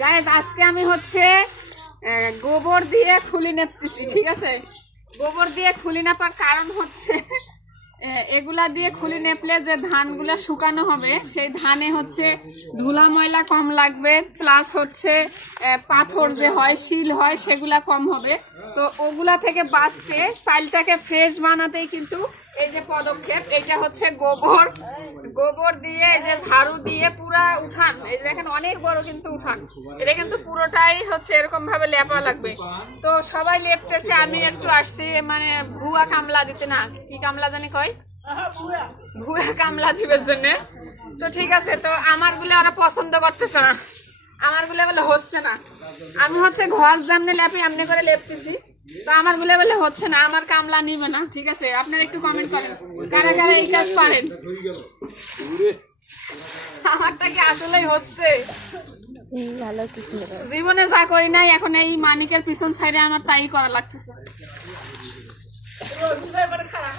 Guys আজকে আমি হচ্ছে গোবর দিয়ে খুলি নেপতেছি, ঠিক আছে? গোবর দিয়ে খুলি নেপার কারণ হচ্ছে এগুলা দিয়ে খুলি নেপলে যে ধানগুলা শুকানো হবে, সেই ধানে হচ্ছে ধুলা ময়লা কম লাগবে প্লাস হচ্ছে পাথর যে হয়, শিল হয়, সেগুলা কম হবে। তো ওগুলা থেকে বাঁচতে, চালটাকে ফ্রেশ বানাতেই কিন্তু এই যে পদক্ষেপ, এটা হচ্ছে গোবর। গোবর দিয়ে এই যে ঝাড়ু দিয়ে পুরা উঠান। এই যে দেখেন, অনেক বড় কিন্তু উঠান। এটা কিন্তু পুরোটাই হচ্ছে এরকম ভাবে লেপা লাগবে। তো সবাই লেপতেছে, আমি একটু আসছি মানে ভুয়া কামলা দিতে না, কি কামলা জানি কয়? ভুয়া কামলা দিবে জন্য। তো ঠিক আছে, তো আমারগুলো ওরা পছন্দ করতেছে না। আমারগুলো বলে হচ্ছে না। আমি হচ্ছে ঘর জামনে লেপি এমনি করে লেপতেছি। তো আমার বলে বলে হচ্ছে না আমার কামলা নিবে না ঠিক আছে? আপনারা একটু কমেন্ট করেন। কারা কারা এই কাজ পারেন আমারটা কি আসলেই হচ্ছে? জীবনে যা করি নাই এখন এই মানিকের পিছন সাইডে আমার তাই করা লাগতেছে। খারাপ